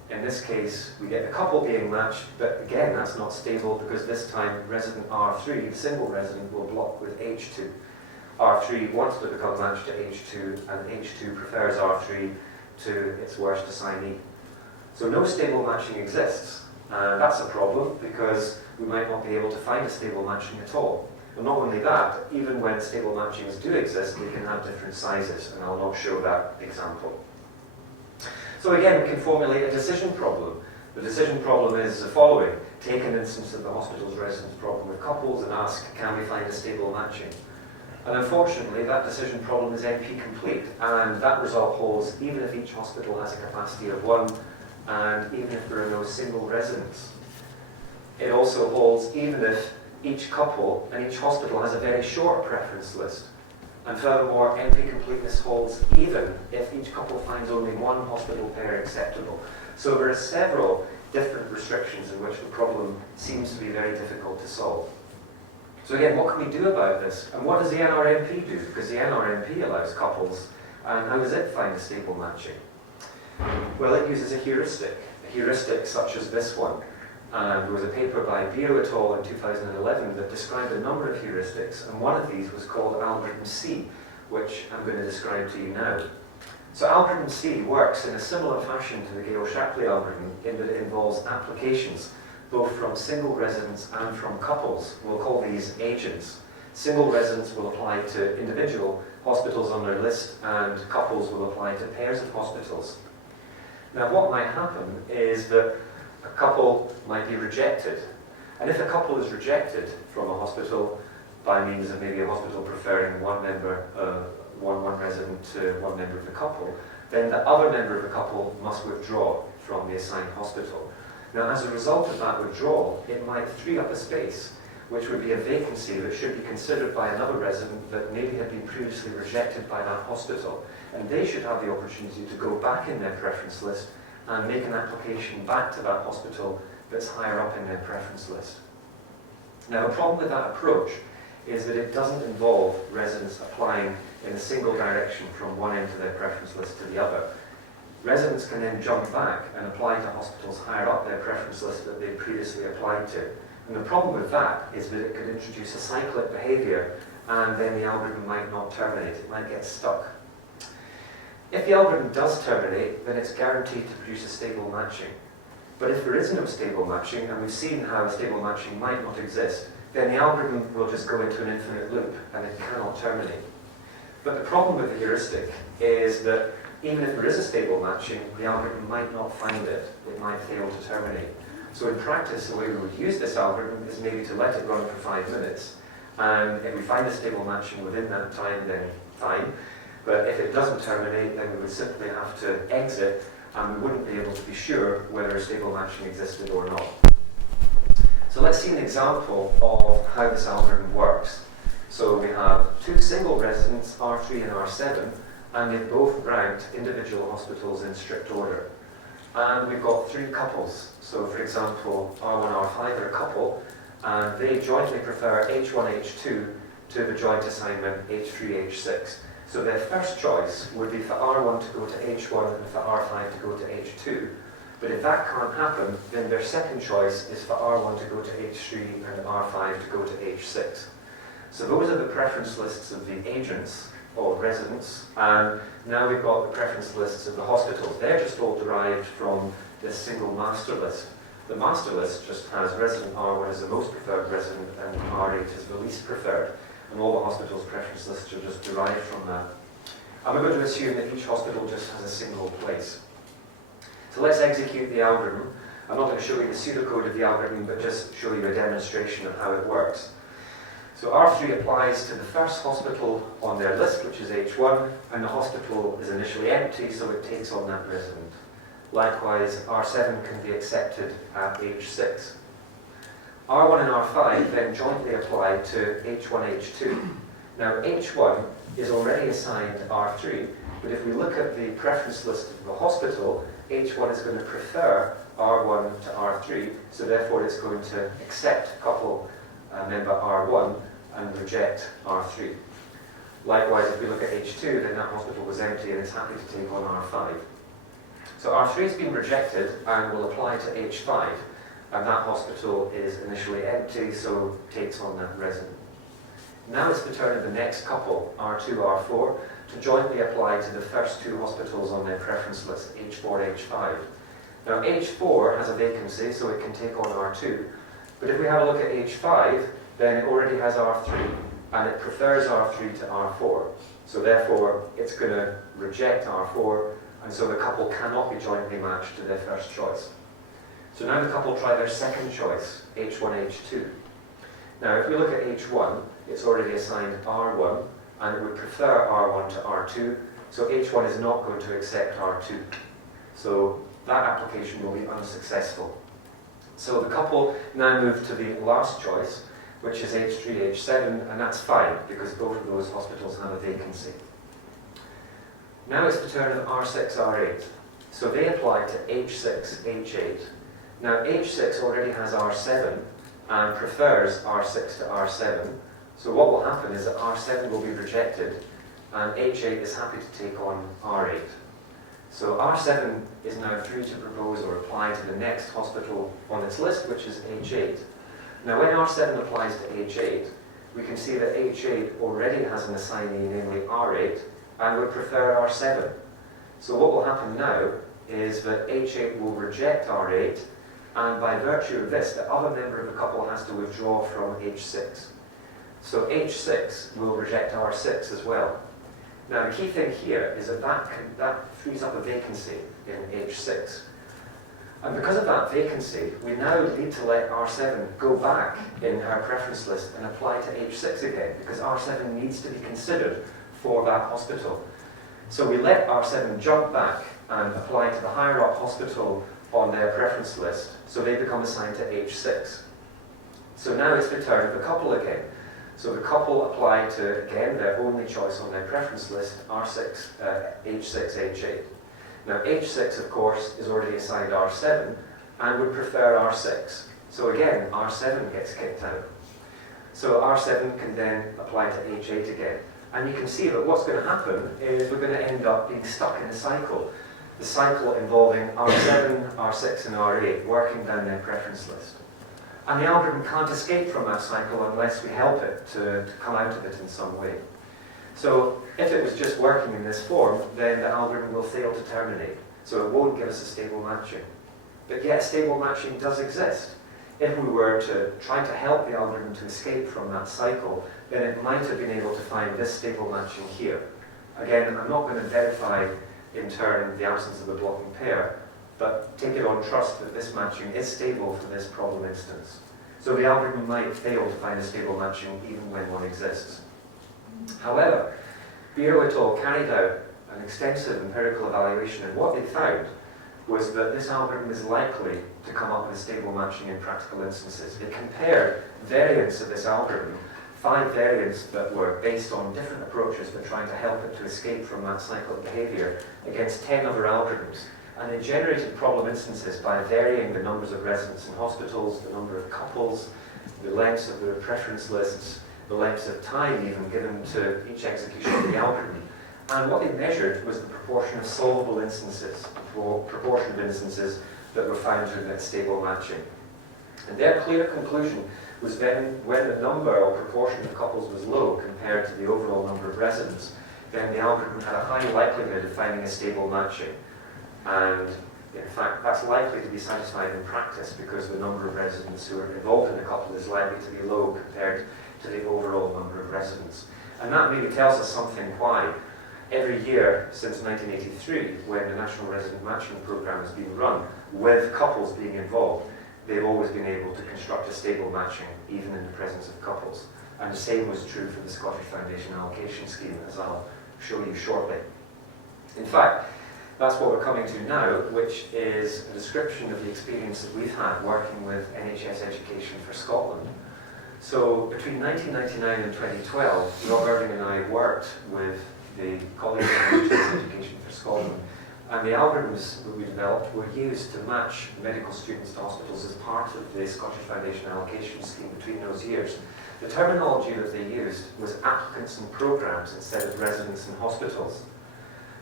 In this case, we get the couple being matched, but again, that's not stable because this time resident R3, the single resident, will block with H2. R3 wants to become matched to H2, and H2 prefers R3 to its worst assignee. So no stable matching exists, and that's a problem because we might not be able to find a stable matching at all. And not only that, even when stable matchings do exist, they can have different sizes, and I'll not show that example. So again, we can formulate a decision problem. The decision problem is the following. Take an instance of the hospital's residence problem with couples and ask, can we find a stable matching? And unfortunately, that decision problem is NP complete, and that result holds even if each hospital has a capacity of 1, and even if there are no single residents. It also holds even if each couple and each hospital has a very short preference list. And furthermore, NP completeness holds even if each couple finds only one hospital pair acceptable. So there are several different restrictions in which the problem seems to be very difficult to solve. So again, what can we do about this? And what does the NRMP do? Because the NRMP allows couples, and how does it find a stable matching? Well, it uses a heuristic such as this one. And there was a paper by Biro et al. In 2011 that described a number of heuristics, and one of these was called algorithm C, which I'm going to describe to you now. So algorithm C works in a similar fashion to the Gale-Shapley algorithm in that it involves applications, both from single residents and from couples. We'll call these agents. Single residents will apply to individual hospitals on their list, and couples will apply to pairs of hospitals. Now, what might happen is that a couple might be rejected. And if a couple is rejected from a hospital by means of maybe a hospital preferring one resident to one member of the couple, then the other member of the couple must withdraw from the assigned hospital. Now, as a result of that withdrawal, it might free up a space, which would be a vacancy that should be considered by another resident that maybe had been previously rejected by that hospital. And they should have the opportunity to go back in their preference list and make an application back to that hospital that's higher up in their preference list. Now, the problem with that approach is that it doesn't involve residents applying in a single direction from one end of their preference list to the other. Residents can then jump back and apply to hospitals higher up their preference list that they previously applied to. And the problem with that is that it could introduce a cyclic behavior, and then the algorithm might not terminate, it might get stuck. If the algorithm does terminate, then it's guaranteed to produce a stable matching. But if there is no stable matching, and we've seen how a stable matching might not exist, then the algorithm will just go into an infinite loop, and it cannot terminate. But the problem with the heuristic is that even if there is a stable matching, the algorithm might not find it. It might fail to terminate. So in practice, the way we would use this algorithm is maybe to let it run for 5 minutes. And if we find a stable matching within that time, then fine. But if it doesn't terminate, then we would simply have to exit, and we wouldn't be able to be sure whether a stable matching existed or not. So let's see an example of how this algorithm works. So we have 2 single residents, R3 and R7, and they've both ranked individual hospitals in strict order. And we've got 3 couples. So for example, R1, R5 are a couple, and they jointly prefer H1, H2 to the joint assignment H3, H6. So their first choice would be for R1 to go to H1 and for R5 to go to H2. But if that can't happen, then their second choice is for R1 to go to H3 and R5 to go to H6. So those are the preference lists of the agents or residents, and now we've got the preference lists of the hospitals. They're just all derived from this single master list. The master list just has resident R1 as the most preferred resident and R8 as the least preferred, and all the hospitals' preference lists are just derived from that. And we're going to assume that each hospital just has a single place. So let's execute the algorithm. I'm not going to show you the pseudocode of the algorithm, but just show you a demonstration of how it works. So R3 applies to the first hospital on their list, which is H1, and the hospital is initially empty, so it takes on that resident. Likewise, R7 can be accepted at H6. R1 and R5 then jointly apply to H1, H2. Now, H1 is already assigned R3, but if we look at the preference list of the hospital, H1 is going to prefer R1 to R3, so therefore it's going to accept couple member R1 and reject R3. Likewise, if we look at H2, then that hospital was empty and it's happy to take on R5. So R3 has been rejected and will apply to H5, and that hospital is initially empty, so takes on that resident. Now it's the turn of the next couple, R2, R4, to jointly apply to the first two hospitals on their preference list, H4, H5. Now H4 has a vacancy, so it can take on R2, but if we have a look at H5, then it already has R3, and it prefers R3 to R4. So therefore, it's going to reject R4, and so the couple cannot be jointly matched to their first choice. So now the couple try their second choice, H1, H2. Now if we look at H1, it's already assigned R1, and it would prefer R1 to R2, so H1 is not going to accept R2. So that application will be unsuccessful. So the couple now move to the last choice, which is H3, H7, and that's fine, because both of those hospitals have a vacancy. Now it's the turn of R6, R8. So they apply to H6, H8. Now H6 already has R7 and prefers R6 to R7. So what will happen is that R7 will be rejected and H8 is happy to take on R8. So R7 is now free to propose or apply to the next hospital on its list, which is H8. Now when R7 applies to H8, we can see that H8 already has an assignee, namely R8, and would prefer R7. So what will happen now is that H8 will reject R8, and by virtue of this, the other member of the couple has to withdraw from H6. So H6 will reject R6 as well. Now the key thing here is that that frees up a vacancy in H6. And because of that vacancy, we now need to let R7 go back in her preference list and apply to H6 again, because R7 needs to be considered for that hospital. So we let R7 jump back and apply to the higher up hospital on their preference list, so they become assigned to H6. So now it's the turn of the couple again. So the couple apply to, again, their only choice on their preference list, R6, H6, H8. Now H6, of course, is already assigned R7 and would prefer R6. So again, R7 gets kicked out. So R7 can then apply to H8 again. And you can see that what's going to happen is we're going to end up being stuck in a cycle. The cycle involving R7, R6 and R8 working down their preference list. And the algorithm can't escape from that cycle unless we help it to come out of it in some way. So if it was just working in this form, then the algorithm will fail to terminate. So it won't give us a stable matching. But yet stable matching does exist. If we were to try to help the algorithm to escape from that cycle, then it might have been able to find this stable matching here. Again, I'm not going to verify in turn the absence of a blocking pair, but take it on trust that this matching is stable for this problem instance. So the algorithm might fail to find a stable matching even when one exists. However, Biro et al. Carried out an extensive empirical evaluation, and what they found was that this algorithm is likely to come up with a stable matching in practical instances. They compared variants of this algorithm, 5 variants that were based on different approaches but trying to help it to escape from that cycle of behavior, against 10 other algorithms. And they generated problem instances by varying the numbers of residents in hospitals, the number of couples, the lengths of their preference lists, the lengths of time even given to each execution of the algorithm. And what they measured was the proportion of solvable instances, the proportion of instances that were found to admit stable matching. And their clear conclusion was then when the number or proportion of couples was low compared to the overall number of residents, then the algorithm had a high likelihood of finding a stable matching. And in fact, that's likely to be satisfied in practice because the number of residents who are involved in a couple is likely to be low compared to the overall number of residents. And that maybe tells us something why every year since 1983, when the National Resident Matching Programme has been run, with couples being involved, they've always been able to construct a stable matching, even in the presence of couples. And the same was true for the Scottish Foundation Allocation Scheme, as I'll show you shortly. In fact, that's what we're coming to now, which is a description of the experience that we've had working with NHS Education for Scotland. So between 1999 and 2012, Rob Irving and I worked with the colleagues at NHS Education for Scotland, and the algorithms that we developed were used to match medical students to hospitals as part of the Scottish Foundation Allocation Scheme between those years. The terminology that they used was applicants and programmes instead of residents and hospitals.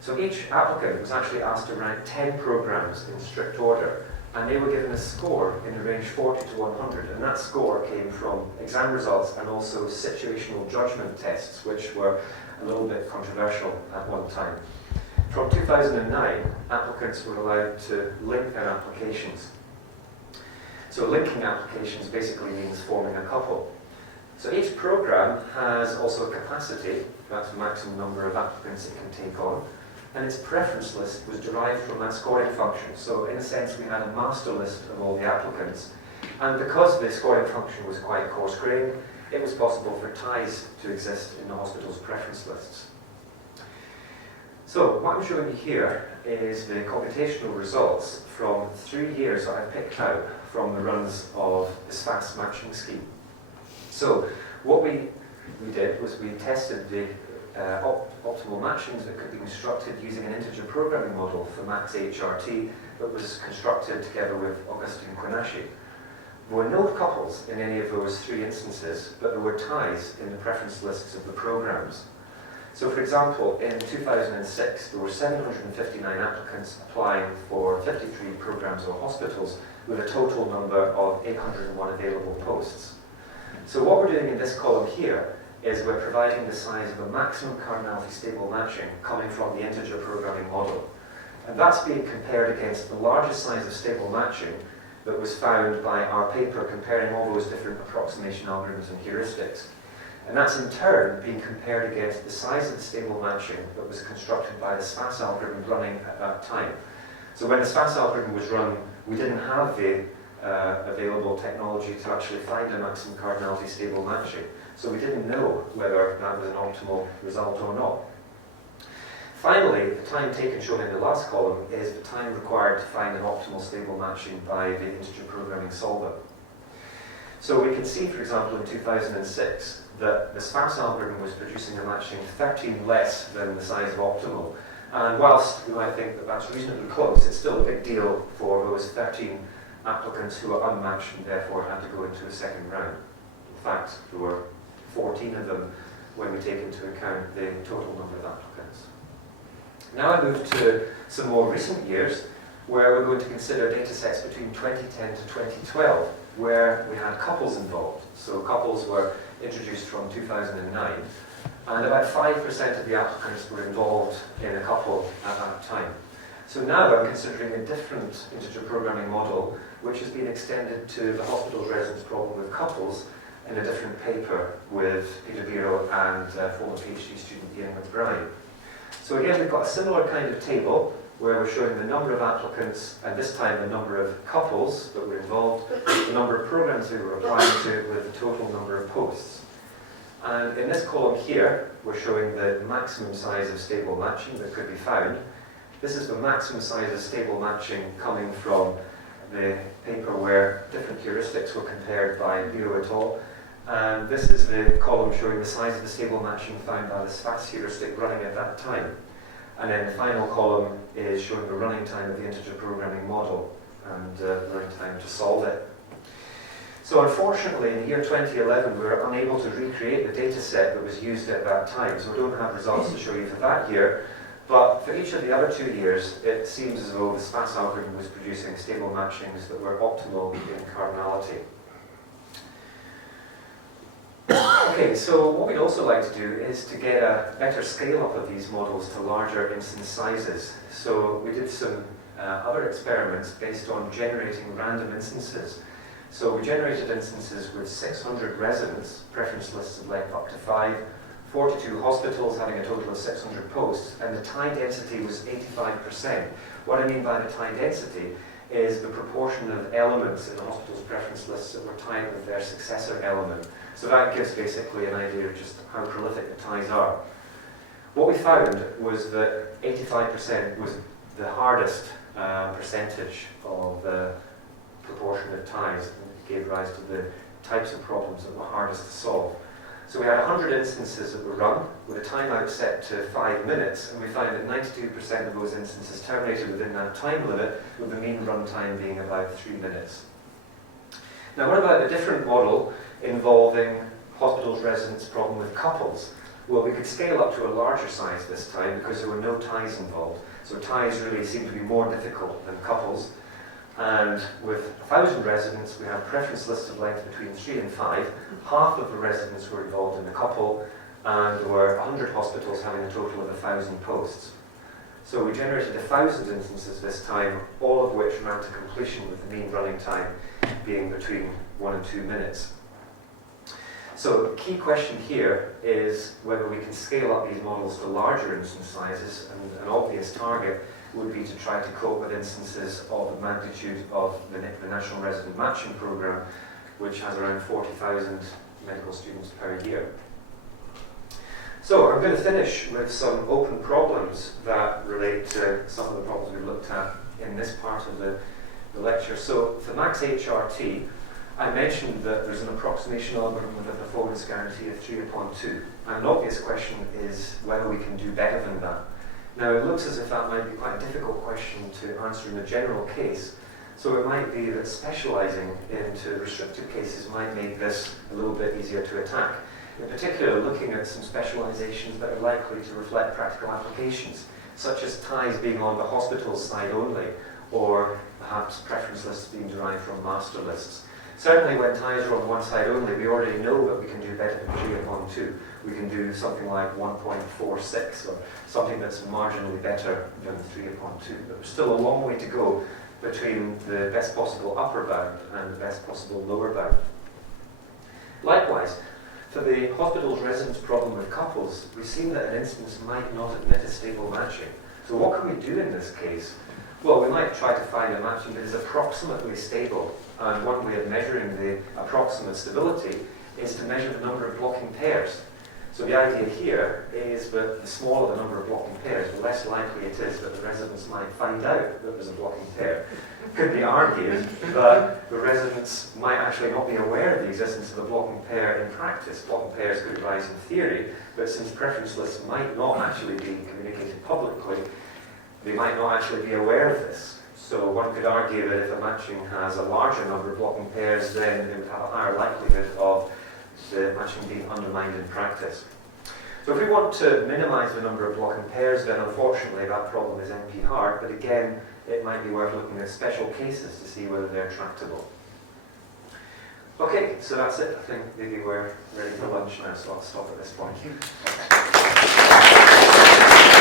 So each applicant was actually asked to rank 10 programs in strict order, and they were given a score in the range 40 to 100, and that score came from exam results and also situational judgment tests, which were a little bit controversial at one time. From 2009, applicants were allowed to link their applications. So linking applications basically means forming a couple. So each program has also a capacity, that's the maximum number of applicants it can take on, and its preference list was derived from that scoring function. So in a sense, we had a master list of all the applicants, and because the scoring function was quite coarse-grained, it was possible for ties to exist in the hospital's preference lists. So what I'm showing you here is the computational results from 3 years that I picked out from the runs of this fast matching scheme. So what we did was we tested the optimal matchings that could be constructed using an integer programming model for max HRT that was constructed together with Augustine Quinashi. There were no couples in any of those 3 instances, but there were ties in the preference lists of the programs. So for example, in 2006, there were 759 applicants applying for 53 programs or hospitals with a total number of 801 available posts. So what we're doing in this column here is we're providing the size of a maximum cardinality stable matching coming from the integer programming model. And that's being compared against the largest size of stable matching that was found by our paper comparing all those different approximation algorithms and heuristics. And that's in turn being compared against the size of the stable matching that was constructed by the SPAS algorithm running at that time. So when the SPAS algorithm was run, we didn't have the available technology to actually find a maximum cardinality stable matching. So we didn't know whether that was an optimal result or not. Finally, the time taken shown in the last column is the time required to find an optimal stable matching by the integer programming solver. So we can see, for example, in 2006, that the SPAS algorithm was producing a matching 13 less than the size of optimal. And whilst we might think that that's reasonably close, it's still a big deal for those 13 applicants who are unmatched and therefore had to go into a second round. In fact, there were 14 of them when we take into account the total number of applicants. Now I move to some more recent years where we're going to consider data sets between 2010 to 2012 where we had couples involved. So couples were introduced from 2009 and about 5% of the applicants were involved in a couple at that time. So now I'm considering a different integer programming model which has been extended to the hospital's residence problem with couples in a different paper with Peter Biro and former PhD student Ian McBride. So again, we've got a similar kind of table where we're showing the number of applicants, and this time the number of couples that were involved, the number of programs we were applying to with the total number of posts. And in this column here, we're showing the maximum size of stable matching that could be found. This is the maximum size of stable matching coming from the paper where different heuristics were compared by Biro et al. And this is the column showing the size of the stable matching found by the SPAS heuristic running at that time. And then the final column is showing the running time of the integer programming model and the running time to solve it. So unfortunately, in the year 2011, we were unable to recreate the data set that was used at that time. So we don't have results to show you for that year. But for each of the other 2 years, it seems as though the SPAS algorithm was producing stable matchings that were optimal in cardinality. Okay, so what we'd also like to do is to get a better scale-up of these models to larger instance sizes. So we did some other experiments based on generating random instances. So we generated instances with 600 residents, preference lists of length up to 5, 42 hospitals having a total of 600 posts, and the tie density was 85%. What I mean by the tie density is the proportion of elements in the hospital's preference lists that were tied with their successor element. So that gives basically an idea of just how prolific the ties are. What we found was that 85% was the hardest percentage of the proportion of ties, and it gave rise to the types of problems that were hardest to solve. So we had 100 instances that were run with a timeout set to 5 minutes, and we found that 92% of those instances terminated within that time limit, with the mean run time being about 3 minutes. Now what about a different model involving hospitals' residence problem with couples? Well, we could scale up to a larger size this time because there were no ties involved. So ties really seem to be more difficult than couples. And with 1,000 residents, we have preference lists of length between 3 and 5. Half of the residents were involved in the couple, and there were 100 hospitals having a total of 1,000 posts. So we generated 1,000 instances this time, all of which ran to completion with the mean running time being between 1 and 2 minutes. So the key question here is whether we can scale up these models to larger instance sizes, and an obvious target would be to try to cope with instances of the magnitude of the National Resident Matching Programme, which has around 40,000 medical students per year. So I'm going to finish with some open problems that relate to some of the problems we looked at in this part of the lecture. So for max HRT, I mentioned that there's an approximation algorithm with a performance guarantee of 3/2. And an obvious question is whether we can do better than that. Now it looks as if that might be quite a difficult question to answer in a general case. So it might be that specializing into restricted cases might make this a little bit easier to attack. In particular, looking at some specializations that are likely to reflect practical applications, such as ties being on the hospital's side only, or perhaps preference lists being derived from master lists. Certainly when ties are on one side only, we already know that we can do better than 3/2. We can do something like 1.46, or something that's marginally better than 3/2. But there's still a long way to go between the best possible upper bound and the best possible lower bound. Likewise, for the hospital's residence problem with couples, we've seen that an instance might not admit a stable matching. So what can we do in this case? Well, we might try to find a matching that is approximately stable, and one way of measuring the approximate stability is to measure the number of blocking pairs. So the idea here is that the smaller the number of blocking pairs, the less likely it is that the residents might find out that there's a blocking pair. It could be argued that the residents might actually not be aware of the existence of a blocking pair in practice. Blocking pairs could arise in theory, but since preference lists might not actually be communicated publicly, they might not actually be aware of this. So one could argue that if a matching has a larger number of blocking pairs, then it would have a higher likelihood of the matching being undermined in practice. So if we want to minimize the number of blocking pairs, then unfortunately that problem is NP hard, but again, it might be worth looking at special cases to see whether they're tractable. Okay, so that's it. I think maybe we're ready for lunch now, so I'll stop at this point. Thank you.